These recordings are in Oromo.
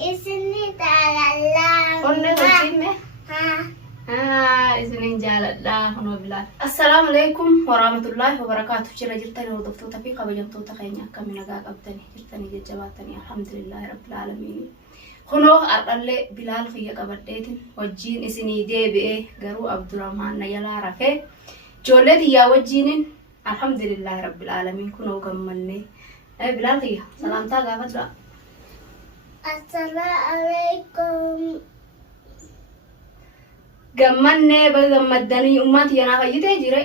Isini jaaladha. Onne wajjin isinin jaaladha kunoo Bilaal. Assalaamu alaykum warahmatullahi wabarakaatuh. Jira jirtanii hordoftoota fi kabajamtoota keenya akkamiin nagaa qabdanii jirtanii jajjabaatanii alhamdulillahi rabbil aalamiin. Kunoo ardallee Bilaal kiyya qabadheetin wajjin isinii deebi'ee garuu Abdurrahmaan na jalaa rafee ijoollee xiyyaa wajjiniin alhamdulillahi rabbil aalamiin kunoo gammannee. Bilaal kiyya salaamtaa gaafadha. Assalamualaikum. Gammannee baga gammaddanii ummati yanaa fayyitee jire.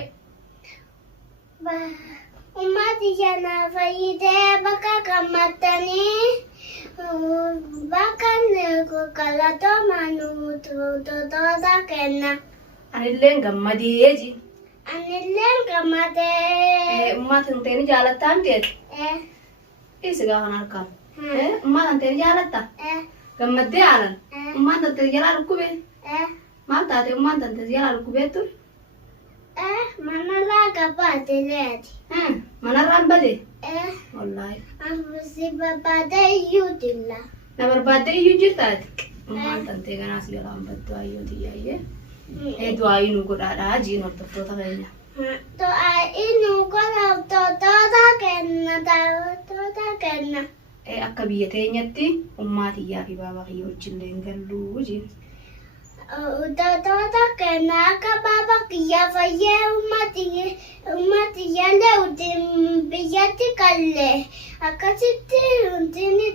Ummati yanaa fayyitee bakka gammaddanii bakka galatoomaa nuutoota kenna. Anilleen gammadee ji. Anilleen gammadee. Ummati hinteeni jaalattaan teeti. Isi gaafan harkaan. Ummata hinteeni jaalatta. Gammaddee aanan. Ummata hinteeni jalaa dhukkubee. Maal taate ummaan tante jalaa dhukkubee ture? Manarraa gabaate leeti. Manarraan bade? Wallaahi. Si barbaadee iyyuu dilla. Na barbaaddee iyyuu jirtaati? Ummaan tantee ganaas jalaan baddu ayyooti yaayyee. Du'aayi nu godhaadhaa jiin hordoftoota keenya. Du'aayi nu godhatoota kenna. Akka biyya teenyatti ummaatiyyaa fi baabaa kiyya wajjillee hin galluu jiin. Utoota kenna akka baaba kiyya fayyee ummati yalee biyyatti kallee akkasitti hundinni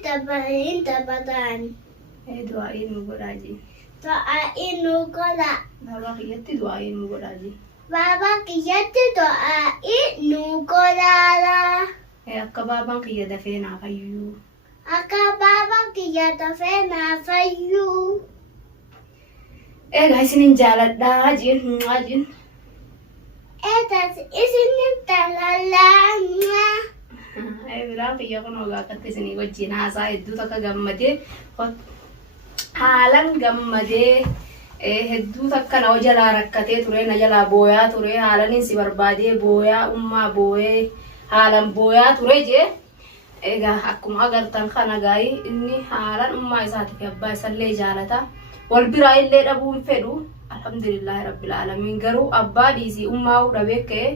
hin taphatan. Du'aayi nu godhaa jiin. Du'aayi nu godha. Baabaa kiyyatti du'aayi nu godhaa jiin. Baaba kiyyatti du'aayi nu godhaadha. Akka baabaan kiyya dafee naa fayyuu. Akka baaba kiyya dafee naa fayyuu. Isinin jaaladhaa jiin humnaa jiin. Isinin jaaladhaa. Bilaan kiyya kun ogaa akkatti isinii wajjin haasaa hedduu takka gammadee haalan gammadee hedduu takka na jalaa rakkatee ture na jalaa booyaa ture haalaniin si barbaadee booyaa ummaa booyee haalan booyaa ture jee. Egaa akkuma agartan kana gaa'ii inni haalan ummaa isaatii fi abbaa isallee jaalata. Wal biraa illee dhabuun fedhu alhamdulillahi rabbil aalamiin garuu abbaa dhiisii ummaa dhabee ka'ee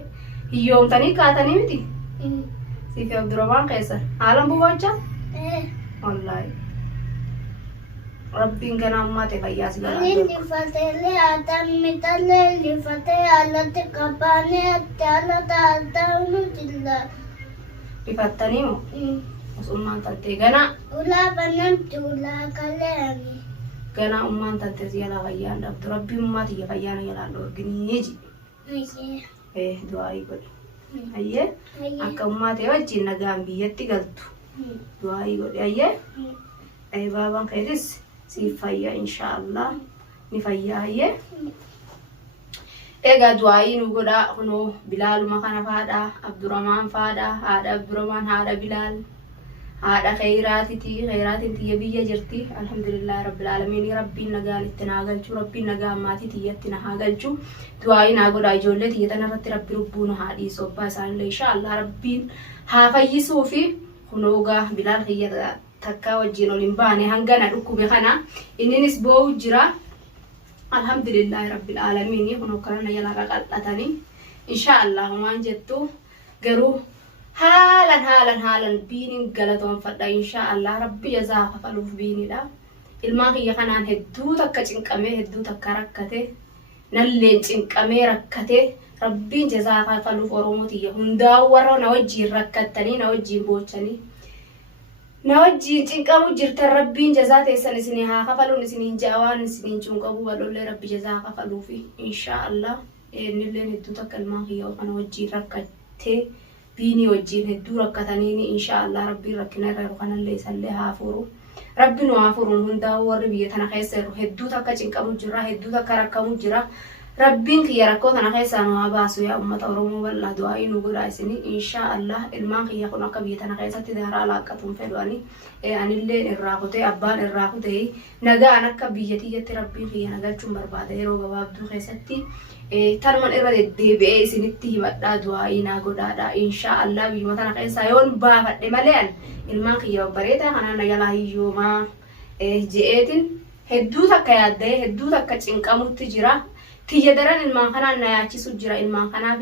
hiyyoomtanii kaatanii miti. Sifi Abdurrahmaan keessa haalan boqochaa? Wallaahi. Rabbiin ganaa ummaate fayyaa si garaa jiru. Lifatee atammitallee lifatee alatti qabaanee alatti alatti jilla. Rifattanii moo? Osummaan tantee ganaa. Ulaa banamti ulaa kaleemi. Ganaa ummaan tantee si jalaa fayyaan dhabdu rabbii ummaatiyya fayyaana jalaan dhoorginii ji. Du'aayii godhi. Ayyee akka ummaatee wajjin nagaan biyyatti galtu. Du'aayii godhi ayyee. Baabaan keetis siif fayyaa inshaallah ni fayyaa ayyee. Egaa du'aayii nu godhaa kunoo Bilaaluma kana faadhaa Abdurrahmaan faadhaa haadha Abdurrahmaan haadha Bilaal. Haadha khayraatiin tiyya biyya jirti alhamdulillahi rabbil aalamiin rabbiin nagaan itti naa galchu rabbiin nagaan maatii tiyyatti na haa galchu du'aayii naa godhaa ijoollee tiyya tanarratti rabbi lubbuu na haa dhiisu abbaa isaanillee inshaallah rabbiin haa fayyisuu fi kunoogaa Bilaal kiyya takkaa wajjin ol hin baane hangana dhukkube kana inninis boo'u jira alhamdulillahi rabbil aalamiin kunoo kana na jalaa qaqal'atanii inshaallah waan jettu garuu haalan biinin galatoonfadha inshaallah rabbi jazaa kafaluuf biinidha. Ilmaan kiyya kanaan hedduu takka cinqamee hedduu takka rakkate nalleen cinqamee rakkate rabbiin jazaa kafaluuf oromoo tiyya hundaa'u warra na wajjiin rakkattanii na wajjiin boochanii na wajjiin cinqamu jirtan rabbiin jazaa teessan isinii haa kafaluun isiniin ja'a waan isiniin cunqabu balollee rabbi jazaa kafaluufi inshaallah eenyilleen hedduu takka ilmaan kiyya kana wajjiin rakkattee biinii wajjin hedduu rakkataniini inshaallah rabbiin rakkina irra kanallee isallee haa furu rabbi nu haa furuun hundaa'u warri biyya tana keessa jiru hedduu takka cinqamu jira hedduu takka rakkamu jira rabbiin kiyya rakkoo tana keessaa nu haa baasu yaa ummata oromoo bal'aa du'aayii nu godhaa isinii inshaallah ilmaan kiyya kun akka biyya tana keessatti daaraa laaqqatuun fedhani anillee irraa kutee abbaan irraa kutee nagaan akka biyya tiyyatti rabbiin kiyya nagachuun barbaada yeroo gabaabduu keessatti tanuman irra deddeebi'ee isinitti himadhaa du'aayii naa godhaadha inshaallah biyya tana keessaa yoon baafadhe malee ilmaan kiyya bareedaa kanaan na jalaa hiyyoomaa je'eetin hedduu takka yaaddee hedduu takka cinqamutti jira. Tiyya daran ilmaan kanaan na yaachisu jira. Ilmaan kanaaf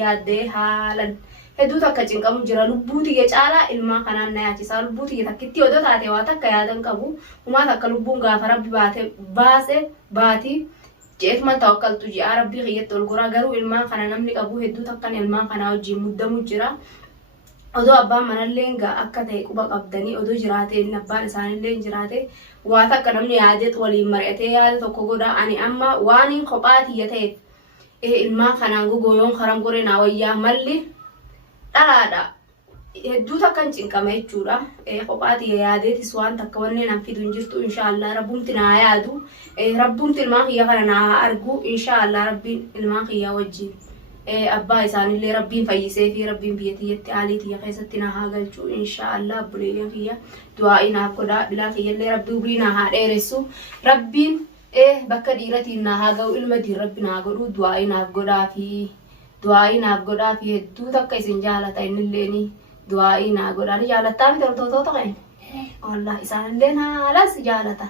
yaaddee haalan hedduu takka cinqamu jira. Lubbuu tiyya caalaa ilmaan kanaan na yaachisaa. Lubbuu tiyya takkitti odoo taate waa takka yaadan qabu. Humaa takka lubbuun gaafa rabbi baase baatii je'eetuma tawakkaltu ji'a rabbii kiyyatti ol goraa. Garuu ilmaan kana namni qabu hedduu takkan ilmaan kanaa wajjin muddamu jira. Odoo abbaan manallee akka ta'e quba qabdanii odoo jiraatee inni abbaan isaanillee jiraate waa takka namni yaadee waliin mari'atee yaada tokko godha. Ani amma waan hin kophaa tiyya ta'eef ilmaan kanaan gogoyoon karan goree naa wayyaa malli dhalaadha. Hedduu takkan cinqame jechuudha. Kophaa tiyya yaadeetis waan takka wanneen an fidu hin jirtu inshaallah rabbumti naa yaadu. Rabbumti ilmaan kiyya kana naa argu inshaallah rabbiin ilmaan kiyya wajjin. Abbaa isaanillee rabbiin fayyisee fi rabbiin biyya tiyyatti haalii tiyya keessatti na haa galchu inshaallah. Obboleeyyan kiyya du'aa'ii naaf godhaa. Bilaa kiyyallee rabbii ubrii na haa dheeressu. Rabbiin bakka dhiiratiin na haa ga'u ilma diin rabbi naa godhu du'aa'ii naaf godhaa fi hedduu takka isin jaalata innilleeni du'aa'ii naa godhaa. Ni jaalattaa miti hordoftoota keenya? Wallah isaanillee haalas jaalata.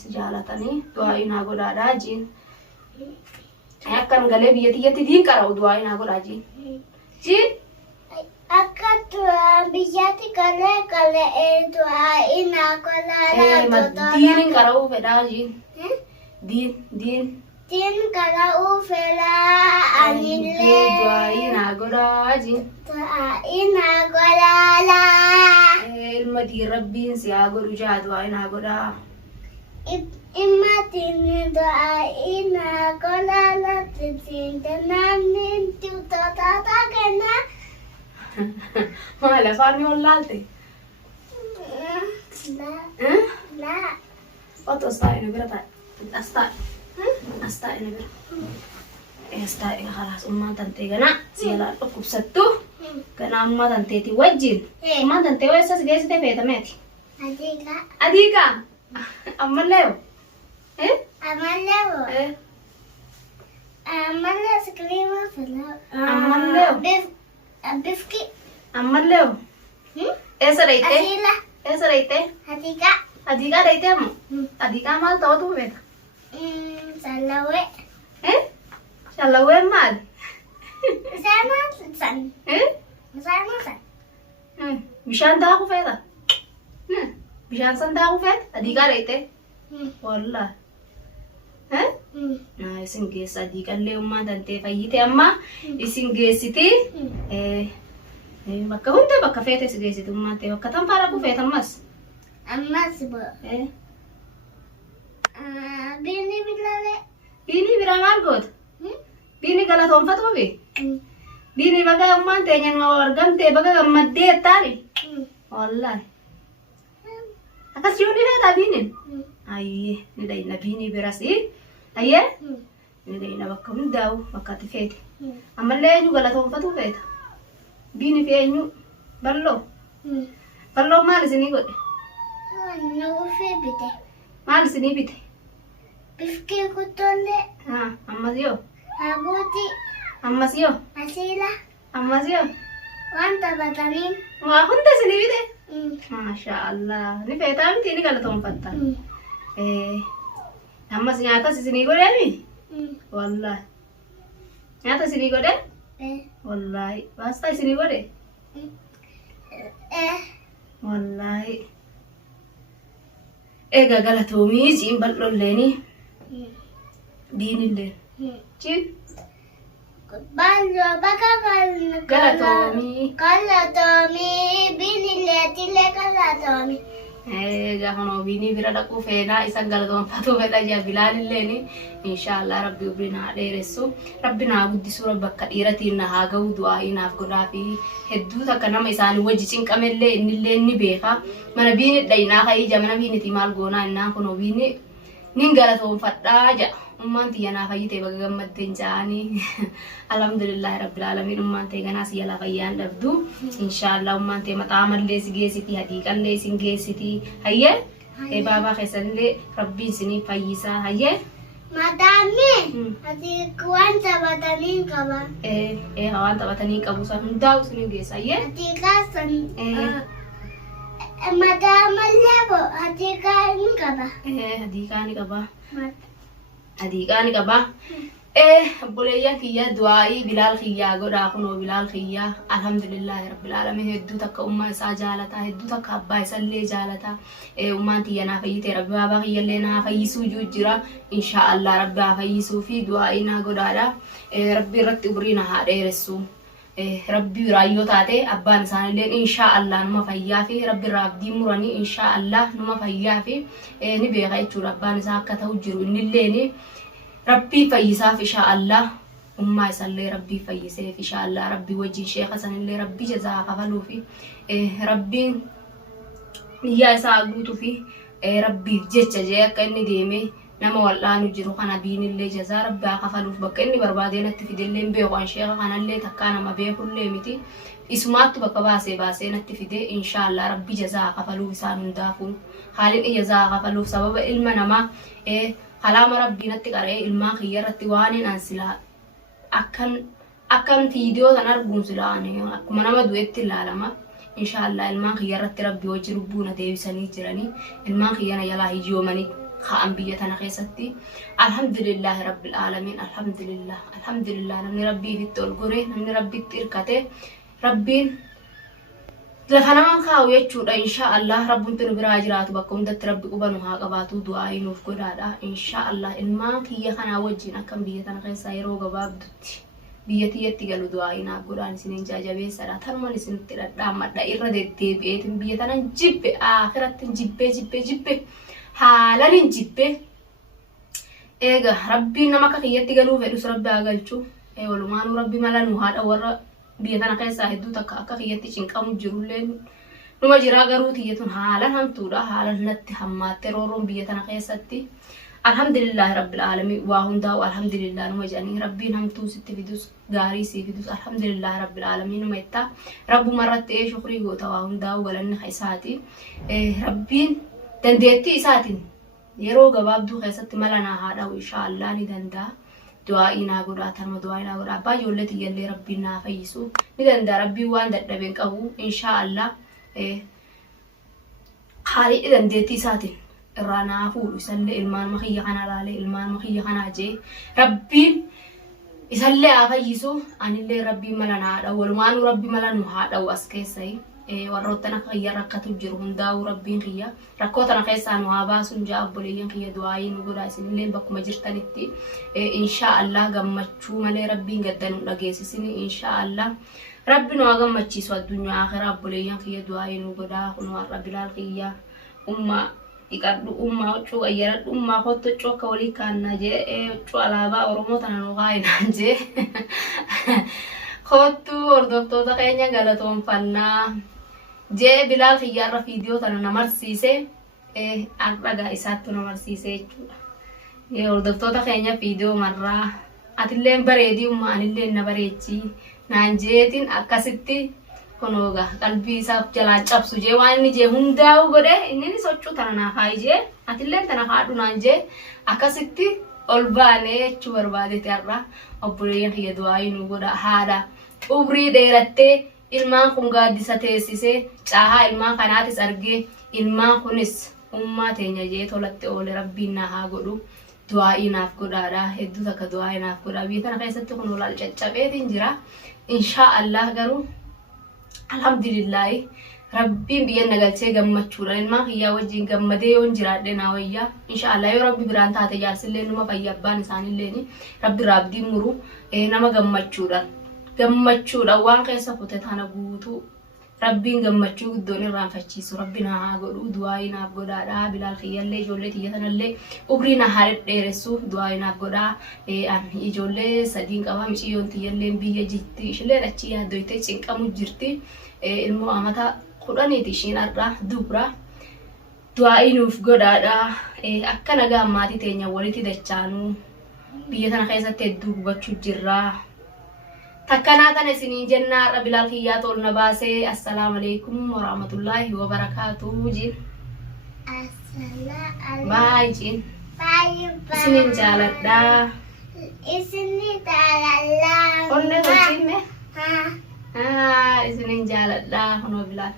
Si jaalatanii du'aa'ii naa godhaadhaa jiin. Akkan galee biyya tiyyatti diin qara'u du'aa'ii naa godhaa jiin. Jiin? Akka biyyatti galee du'aa'ii naa godhaa. Diin qara'uu fedhaa jiin. Diin. Diin qara'uu fedhaa anillee. Du'aa'ii naa godhaa jiin. Du'aa'ii naa godhaa. Ilma diin rabbiin si haa godhu jaa du'aa'ii naa godhaa. Imagine du'aa'ii naa godhaa titiinta namni tuttoota kenna. Maal afaan ni ollaalte? Laa. Otto as taa'e na bira taa'e. As taa'e na bira. As taa'e halaas ummaan tantee ganaa seelaan dhukkubsattu. Ganaa ummaa tanteeti wajjin. Ummaan tantee weessa si geessite feetameeti. Adiikaa. Ammallee hoo? Ammallee sikiriima filaa. Ammallee hoo? Bifki. Ammallee hoo? Eessa dhayitee? Asiila. Eessa dhayitee? Hatiikaa. Adiikaa dhayitee moo? Adiikaa maal ta'utu beeka? Sallawee. Shallawween maali? Isaan san. Bishaan daakuu feeta? Bishaan san daakuu feeta? Adiikaa dhayitee? Wallah. Isin geessa adiiqallee ummaa tantee fayyite amma isin geessiti. Bakka hundee bakka feete si geessiti ummaa ta'e bakka tan faara kufeet ammas. Ammas biini bilaalee. Biini biraa maal goota? Biini galatoonfatu bi? Biini baga ummaan teenya nu argamtee baga gammaddee jettaani? Wallah. Akkas yoo ni feetaa biinin? Ayyee ni dayna biini birasi. Ayyee? Ni dayna bakka hundaa'u bakka ati feete. Ammallee eenyu galatoonfatu feeta? Biini fi eenyu? Balloo? Balloo maal isinii godhe? Nuufi bite. Maal isinii bite? Bifkii kuttollee. Ammas yoo? Haguutii. Ammas yoo? Asiila. Ammas yoo? Waan taphataniin. Waa hunda isinii bite? Maashaallah. Ni feetaa miti ni galatoonfatta. Ammas nyaatas isinii godheemi? Wallahi. Nyaata isinii godhe? Wallahi. Baastaa isinii godhe? Wallahi. Egaa galatoomii jiin bal'olleeni. Biinillee. Jiin? Ballo bakka galatoomii. Galatoomii biinilleetillee galatoomii. Egaa kunoo biinii bira dhaquu feenaa isa galatoonfatu fedha jaa bilaalilleeni. Inshaallah rabbi ubri naa dheeressu. Rabbi naa guddisuu rabbi akka dhiiratiin na haa ga'u du'aa'ii naaf godhaa fi hedduu takka nama isaanii wajji cinqamellee innillee ni beeka. Mana biini dhaynaa ka'ii mana biiniti maal goonaa innaan kunoo biini nin galatoonfadhaa ja'a. Ummaan tiyya naa fayyitee baga gammaddeen ja'anii. Alhamdulillahi rabbil aalamiin ummaan ta'e ganaa si yala fayyaan dhabdu. Inshaallah ummaan ta'e maxaa mallee si geessiti hadiiqallee isin geessiti. Hayyee? Baabaa keessanillee rabbiin isinii fayyisaa. Hayyee? Madaamii ati waan taphatanii qaban. Waan taphatanii qabu san hundaa'u isin geessa. Hayyee? Ati kaasan. Madaamallee ati kaa kaba. Hadiiqaa ni qaba. Mat. Hadiiqaa ni qaba. Obboleeyyan kiyya du'aa'ii Bilaal kiyyaa godhaa kunoo Bilaal kiyyaa alhamdulillahi rabbil aalamiin hedduu takka ummaa isaa jaalataa hedduu takka abbaa isallee jaalataa ummaan tiyya naa fayyite rabbi baabaa kiyyallee naa fayyisuu jira inshaallah rabbi haa fayyisuu fi du'aa'ii naa godhaadha rabbi irratti umrii na haa dheeressu rabbi raayyoo taate abbaan isaanillee inshaallah numa fayyaa fi rabbi irraa abdii muranii inshaallah numa fayyaa fi ni beeka jechuudha abbaan isaa akka ta'u jiru innilleeni ربي فيساف إن شاء الله أمة يسلي ربي فيساف إن شاء الله ربي وجه شيخ حسن اللي ربي جزاء قبلوا فيه ربي يا ساقوتو فيه ربي جتش جاك كأني ديمي نما والله نجرو خنا بين اللي جزاء ربي قفلوا في بكني بربادين التفيد اللي بيوان شيخ خنا اللي تكانا ما بيقول لي متي اسمات بكباسي باسين التفيد إن شاء الله ربي جزاء قفلوا بسان دافون حالين جزاء قفلوا سبب علم نما كلام ربنا تقرأ الماء خيرت وانين أنسلا أكن فيديو تنرجم سلاني أكمل ما دويت العالم إن شاء الله الماء خيرت ربي وجربونا ديو سني جراني الماء خيرنا يلا هيجيو مني خام بيتنا خيستي الحمد لله رب العالمين الحمد لله نمني ربي في التولغوري نمني ربي تركته ربي لفنا من خاوية شورا إن شاء الله رب تنبرا جرات بكم تربي قبنها قباتو دعائي نوف قدادا إن شاء الله الماء كي خنا وجينا كم بيتنا خير سايرو قباب دوتي بيتي يتقلو دعائي ناقودان سنين جاجبه سرا ثرمان سنين تردام مدى إردتي بيتن بيتنا جيب آخرت جيب حالا جيب إيغا ربي نمكا كي يتقلو فلوس ربي آقلشو ولمانو ربي ملانو هاد أورا بيتنا كيسا هدو تكا أكا خياتي شنقامو جرولين نما جرا غرو تيتون حالا هم تودا حالا نت همات ترورون بيتنا كيساتي الحمد لله رب العالمين واهم داو الحمد لله نما جاني ربي هم تو ست فيدوس غاري سي فيدوس الحمد لله رب العالمين نما يتا رب مرت شكري غوتا واهم داو ولن خيساتي ربي دنديتي ساتين يرو غبابدو خيساتي ملنا هادا وإن شاء الله ني دندا دعائنا قرأ ترى دعائنا قرأ باجولة يلي ربنا فيسو ندن دا ربي وان دبين كهو إن شاء الله خالي إذن ديتي ساتين الرانا فول يسلي المان مخيّ خنا لالي المان مخيّ خنا جي ربي يسلي فيسو أن اللي ربي ملنا أول ما نو ربي ملنا هذا واسكيسي warrootana khayya rakkatu jiru hundaa'u rabbiin khiyya rakkootana keessaa nu haa baasun jaa obboleeyyan khiyya du'aayi nu godhaa isinillee bakkuma jirtanitti inshaallah gammachuu malee rabbiin gaddanu dhageessisini inshaallah rabbi nu haa gammachiisu addunyaa akhiraa obboleeyyan khiyya du'aayi nu godhaa kun warra Bilaal khiyya umma iqadhu umma huccuu ayyaradhu umma kotto huccuu akka walii kaannaa jee huccuu alaabaa Oromoo tana nu kaayinaan jee kottu hordoftoota keenya galatoonfannaa jee Bilaal khiyyaarra fiidiyoo tana namarsiise arraga isaattu namarsiise jechuudha. Hordoftoota keenya fiidiyoo marraa atilleen bareedii umma anilleen na bareechi naan jeetiin akkasitti kunooga qalbii isaaf jalaan cabsu jee waan inni jee hundaa'u godhe inni sochuu tana naa kaayi jee atilleen tana haadhu naan jee akkasitti ol baanee jechuu barbaadeeti har'a obboleeyyan khiyya du'aayi nu godha haadha umrii dheerattee ilmaan kun gaaddisa teessisee caahaa ilmaan kanaatis argee ilmaan kunis ummaa teenya jee tolatti oole rabbiin na haa godhu du'aayi naaf godhaadha hedduu takka du'aayi naaf godha biyya kana keessatti kun olaal caccabeetiin jira inshaallah garuu alhamdulillahi rabbiin biyya nagalchee gammachuudha ilmaan khiyyaa wajjin gammadee yoon jiraadhe naa wayyaa inshaallah yoo rabbi biraan taate jaarsillee numa fayya abbaan isaanillee rabbi raabdiin muru nama gammachuudha waan keessa kute tana guutuu rabbiin gammachuu guddoon irraanfachiisu rabbiin haa godhu du'aayi naaf godhaadha Bilaal khiyyallee ijoollee tiyya tanallee umrii na haa dheeressu du'aayi naaf godhaa ijoollee sadiin qaba miciyyoon tiyyallee biyya jirti ishilleen achi yaaddoytee cinqamu jirti ilmoo amata 10 ishiin har'a dubra du'aayi nuuf godhaadha akka nagaa maatii teenya walitti dachaanuu biyya tana keessatti hedduu gubachuu jirra تكناتنا سنين جنة بلال خيات والنباسة السلام عليكم ورحمة الله وبركاته جين السلام باي جين باي سنين جالت دا سنين جالت قلنا جين ها سنين جالت دا هنو بلال